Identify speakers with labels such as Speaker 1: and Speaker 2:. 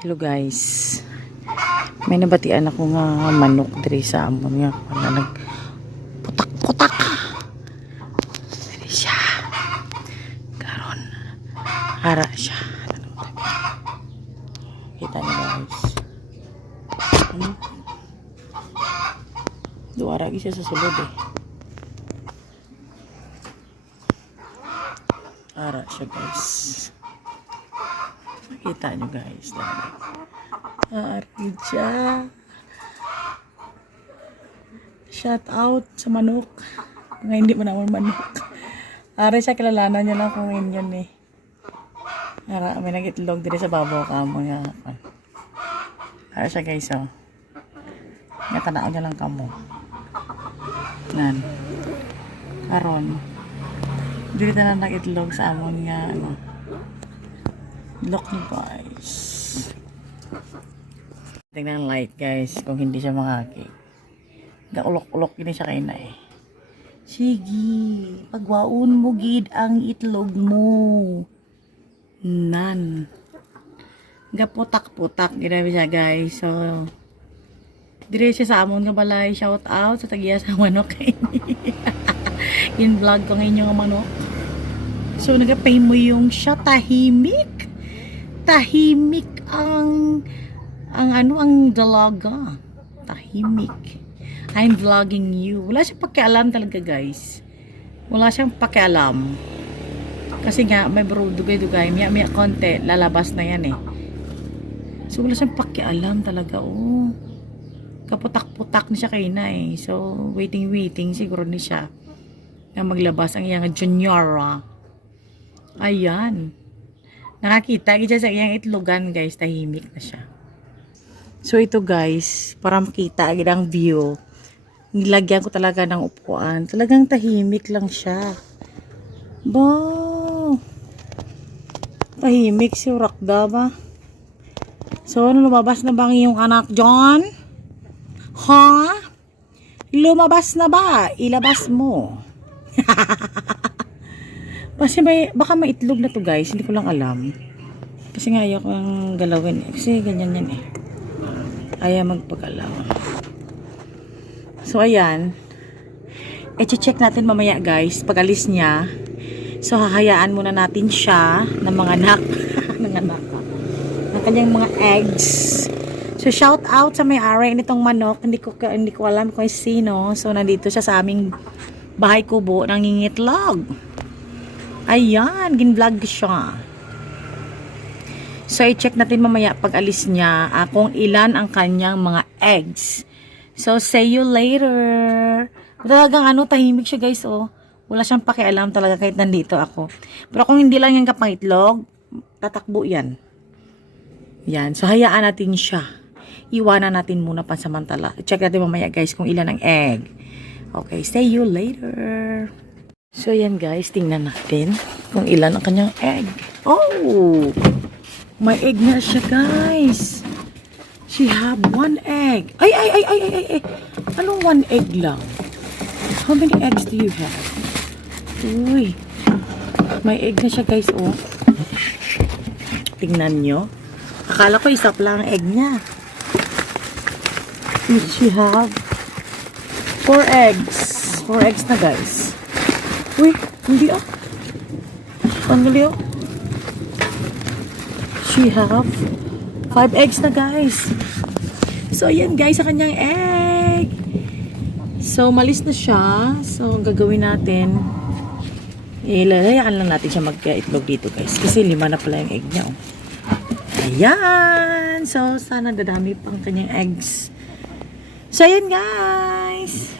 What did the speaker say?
Speaker 1: Hello guys. May nabatian ako nga manok diri sa amon nga wala nag putak-putak. Diri siya. Karon hara siya. Kita niyo guys. Ano? Duwara gi siya sa sulod eh. Hara siya guys. Makita nyo guys. Aari siya. Shout out sa manok. Mga hindi mo naman manok. Aari siya kilalanan niya lang kung yun yun eh. Ara, may nagitlog dito sa babaw ka mo nga. Ara siya guys oh. Nga tanao niya lang kamo. Nan. Karon. Dito na nagitlog sa amon nga ano. Look nyo guys. Tingnan ang light guys kung hindi siya makaki. Gaulok-ulok yun siya kayo na eh. Sige, pagwaon mo gid ang itlog mo. Nan. Gaputak-putak ginabi siya guys. So, dire siya sa amon nga balay. Shout out sa tagiya sa manok. In vlog ko ngayon yung manok. So, nagapay mo yung siya tahimik. Tahimik ang ang ano ang dalaga. Tahimik. I'm vlogging you. Wala siyang pakialam talaga guys. Wala siyang pakialam. Kasi nga, may bro, dugay-dugay. Miya, miya, konti. Lalabas na yan eh. So, wala siyang pakialam talaga. Oh. Kaputak-putak na siya kayo na eh. So, waiting-waiting siguro ni siya na maglabas ang iyang juniora. Ayan. Nakakita kita sa iyang itlogan guys. Tahimik na siya. So, ito guys, para makita agad ang view. Nilagyan ko talaga ng upuan. Talagang tahimik lang siya. Ba? Tahimik si Rakda ba? So, ano lumabas na ba ang iyong anak, John? Ha? Lumabas na ba? Ilabas mo. Kasi may, baka may itlog na to guys. Hindi ko lang alam. Kasi nga ayaw kong galawin. eh. Kasi ganyan yan eh. Ayaw magpagalaw. So, ayan. I-check natin mamaya guys. Pag alis niya. So, hahayaan muna natin siya ng mga anak. ng anak. Ng kanyang mga eggs. So, shout out sa may-ari nitong manok. Hindi ko, hindi ko alam kung sino. So, nandito siya sa aming bahay kubo. Nangingitlog. Ayan. Ginvlog siya. So, i-check natin mamaya pag alis niya ah, kung ilan ang kanyang mga eggs. So, see you later. Talagang ano, tahimik siya guys, oh. Wala siyang pakialam talaga kahit nandito ako. Pero kung hindi lang yan kapangitlog, tatakbo yan. Yan. So, hayaan natin siya. Iwanan natin muna pansamantala. Check natin mamaya guys kung ilan ang egg. Okay, see you later. So, yan guys, tingnan natin kung ilan ang kanyang egg. Oh! May egg na siya guys. She have one egg. Ay, ay, ay, ay, ay, ay. Anong one egg lang? How many eggs do you have? Uy. May egg na siya guys, oh. Tingnan nyo. Akala ko isa pa lang ang egg niya. Did she have four eggs? Four eggs na guys. Uy, hindi ah. Tanggali oh. She have five eggs na guys. So, ayan guys, sa kanyang egg. So, malis na siya. So, ang gagawin natin, ilalagyan lang natin siya mag-itlog dito guys. Kasi lima na pala yung egg niya. Oh. Ayan. So, sana dadami pang kanyang eggs. So, ayan guys.